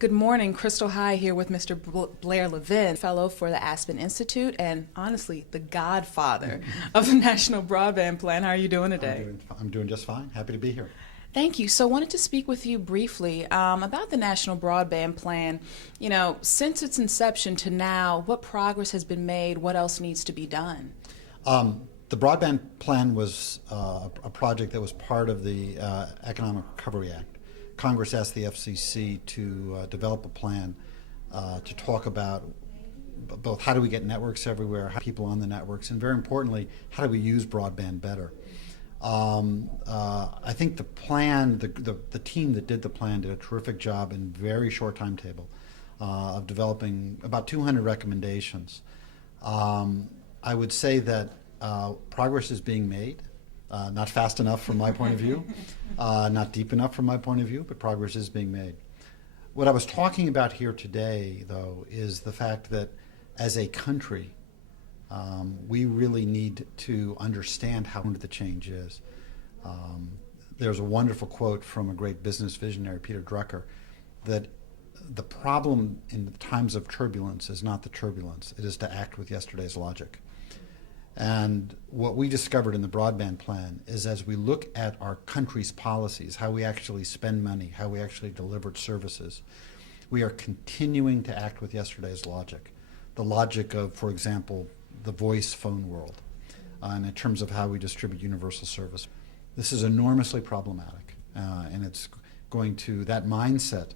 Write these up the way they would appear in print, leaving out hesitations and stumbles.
Good morning. Crystal High here with Mr. Blair Levin, fellow for the Aspen Institute and honestly the godfather of the National Broadband Plan. How are you doing today? I'm doing just fine. Happy to be here. Thank you. So I wanted to speak with you briefly about the National Broadband Plan. You know, since its inception to now, what progress has been made? What else needs to be done? The Broadband Plan was a project that was part of the Economic Recovery Act. Congress asked the FCC to develop a plan to talk about both how do we get networks everywhere, how people on the networks, and very importantly, how do we use broadband better. I think the plan, the team that did the plan did a terrific job in very short timetable of developing about 200 recommendations. I would say that progress is being made. Not fast enough from my point of view, not deep enough from my point of view, but progress is being made. What I was talking about here today, though, is the fact that as a country, we really need to understand how the change is. There's a wonderful quote from a great business visionary, Peter Drucker, that the problem in times of turbulence is not the turbulence, it is to act with yesterday's logic. And what we discovered in the broadband plan is as we look at our country's policies, how we actually spend money, how we actually delivered services, we are continuing to act with yesterday's logic. The logic of, for example, the voice phone world, and in terms of how we distribute universal service. This is enormously problematic, and it's going to, that mindset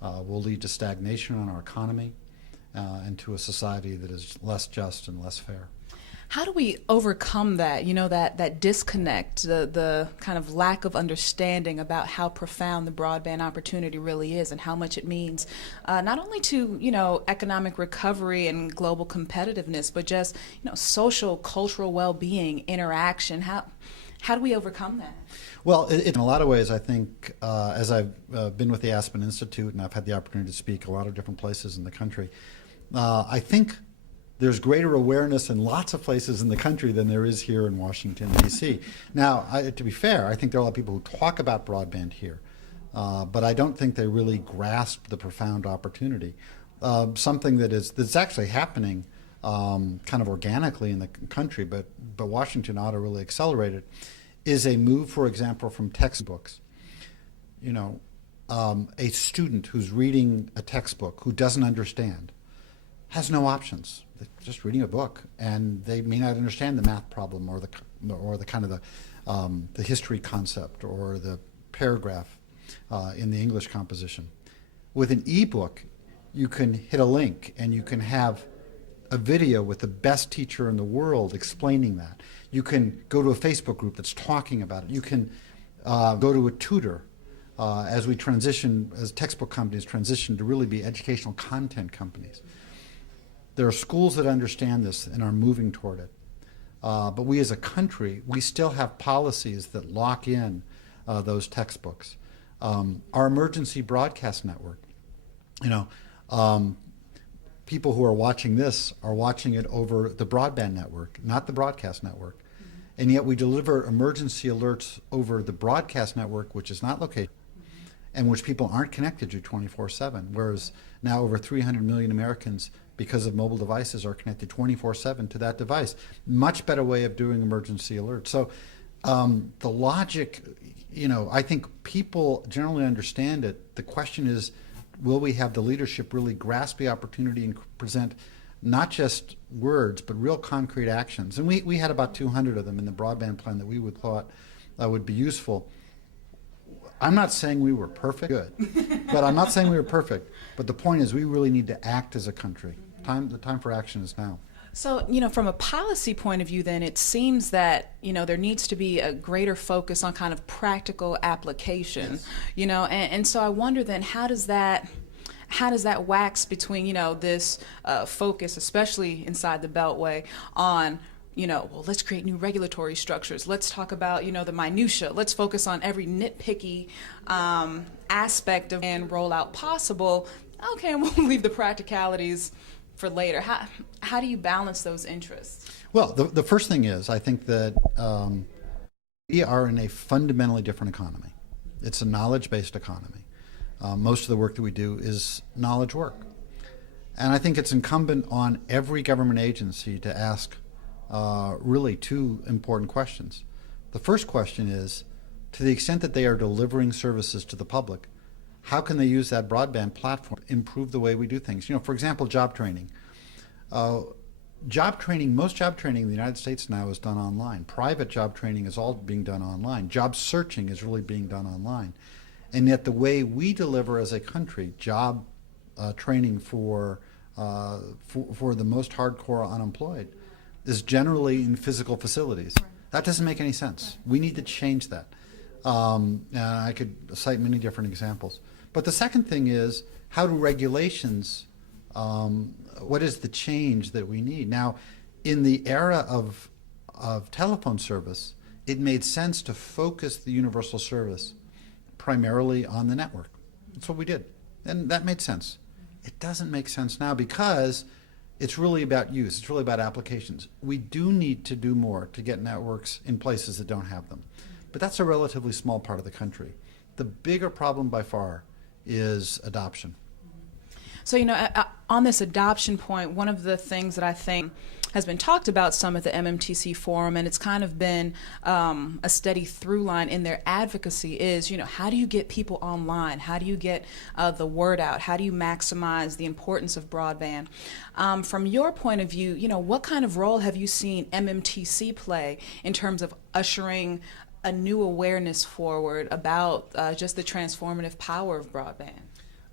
will lead to stagnation on our economy and to a society that is less just and less fair. How do we overcome that, you know, that disconnect, the kind of lack of understanding about how profound the broadband opportunity really is and how much it means, not only to, you know, economic recovery and global competitiveness, but just, you know, social, cultural well-being, interaction. How do we overcome that? Well, in a lot of ways, I think, as I've been with the Aspen Institute and I've had the opportunity to speak a lot of different places in the country, I think there's greater awareness in lots of places in the country than there is here in Washington, D.C. Now, to be fair, I think there are a lot of people who talk about broadband here, but I don't think they really grasp the profound opportunity. Something that's actually happening kind of organically in the country, but Washington ought to really accelerate it, is a move, for example, from textbooks. You know, a student who's reading a textbook who doesn't understand has no options. They're just reading a book, and they may not understand the math problem or the kind of the history concept or the paragraph in the English composition. With an ebook, you can hit a link and you can have a video with the best teacher in the world explaining that. You can go to a Facebook group that's talking about it. You can go to a tutor as we transition, as textbook companies transition to really be educational content companies. There are schools that understand this and are moving toward it. But we as a country, we still have policies that lock in those textbooks. Our emergency broadcast network, you know, people who are watching this are watching it over the broadband network, not the broadcast network. Mm-hmm. And yet we deliver emergency alerts over the broadcast network, which is not located, and which people aren't connected to 24/7, whereas now over 300 million Americans, because of mobile devices, are connected 24/7 to that device. Much better way of doing emergency alerts. So the logic, you know, I think people generally understand it. The question is, will we have the leadership really grasp the opportunity and present not just words, but real concrete actions? And we had about 200 of them in the broadband plan that we would thought would be useful. I'm not saying we were perfect, but I'm not saying we were perfect. But the point is, we really need to act as a country. The time for action is now. So, you know, from a policy point of view, then, it seems that, you know, there needs to be a greater focus on kind of practical application, yes. You know, and so I wonder then, how does that wax between, you know, this focus, especially inside the Beltway, on, you know, well, let's create new regulatory structures. Let's talk about, you know, the minutia. Let's focus on every nitpicky aspect of and rollout possible. Okay, and we'll leave the practicalities for later. How do you balance those interests? Well, the first thing is, I think that we are in a fundamentally different economy. It's a knowledge-based economy. Most of the work that we do is knowledge work. And I think it's incumbent on every government agency to ask really two important questions. The first question is, to the extent that they are delivering services to the public, how can they use that broadband platform to improve the way we do things? For example, job training. Most job training in the United States now is done online. Private job training is all being done online. Job searching is really being done online. And yet the way we deliver as a country job training for the most hardcore unemployed is generally in physical facilities. Right. That doesn't make any sense. Right. We need to change that. And I could cite many different examples. But the second thing is, how do regulations, what is the change that we need? Now, in the era of telephone service, it made sense to focus the universal service primarily on the network. That's what we did. And that made sense. It doesn't make sense now because it's really about use. It's really about applications. We do need to do more to get networks in places that don't have them. But that's a relatively small part of the country. The bigger problem by far is adoption. So, on this adoption point, one of the things that I think has been talked about some at the MMTC forum, and it's kind of been a steady through line in their advocacy is, how do you get people online? How do you get the word out? How do you maximize the importance of broadband? From your point of view, what kind of role have you seen MMTC play in terms of ushering a new awareness forward about just the transformative power of broadband?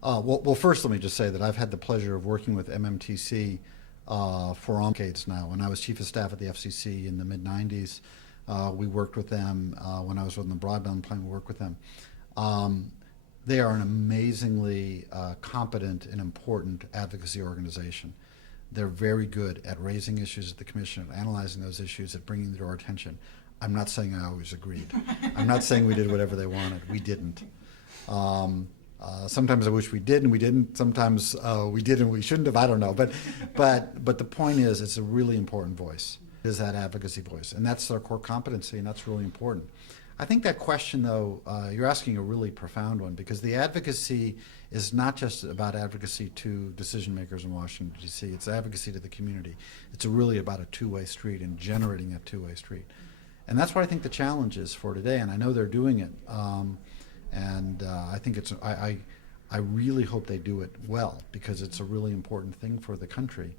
Well, first let me just say that I've had the pleasure of working with MMTC for decades now. When I was chief of staff at the FCC in the mid-90s, we worked with them. When I was on the broadband plan, we worked with them. They are an amazingly competent and important advocacy organization. They're very good at raising issues at the commission, at analyzing those issues, at bringing them to our attention. I'm not saying I always agreed. I'm not saying we did whatever they wanted. We didn't. Sometimes I wish we did and we didn't. Sometimes we did and we shouldn't have. I don't know. But the point is, it's a really important voice. It is that advocacy voice, and that's our core competency, and that's really important. I think that question, though, you're asking a really profound one, because the advocacy is not just about advocacy to decision makers in Washington, D.C. It's advocacy to the community. It's really about a two-way street and generating a two-way street. And that's what I think the challenge is for today, and I know they're doing it. I think I really hope they do it well, because it's a really important thing for the country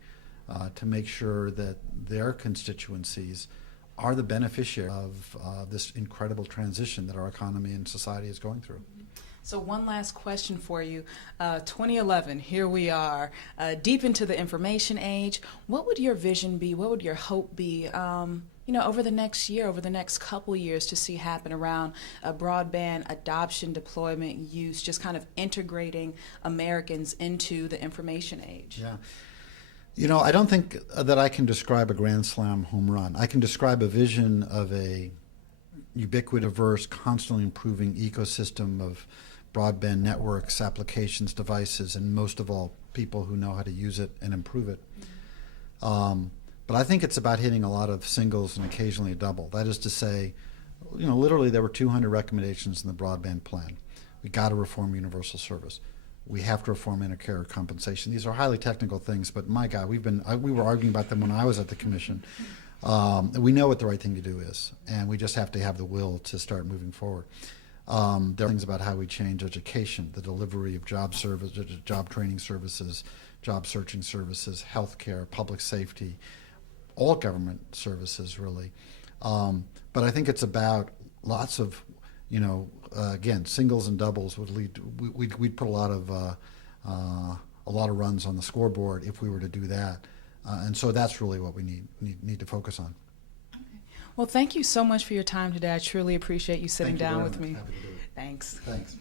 to make sure that their constituencies are the beneficiary of this incredible transition that our economy and society is going through. So one last question for you. 2011, here we are, deep into the information age. What would your vision be? What would your hope be? Over the next year, over the next couple years, to see happen around broadband adoption, deployment, use, just kind of integrating Americans into the information age? Yeah. I don't think that I can describe a grand slam home run. I can describe a vision of a ubiquitous, constantly improving ecosystem of broadband networks, applications, devices, and most of all, people who know how to use it and improve it. But I think it's about hitting a lot of singles and occasionally a double. That is to say, literally there were 200 recommendations in the broadband plan. We got to reform universal service. We have to reform inter-carrier compensation. These are highly technical things, but my God, we were arguing about them when I was at the commission. We know what the right thing to do is, and we just have to have the will to start moving forward. There are things about how we change education, the delivery of job training services, job searching services, healthcare, public safety, all government services, really. But I think it's about lots of, again, singles and doubles would lead. We'd put a lot of runs on the scoreboard if we were to do that, and so that's really what we need to focus on. Okay. Well, thank you so much for your time today. I truly appreciate you sitting down with me. Happy to do it. Thanks. Thanks.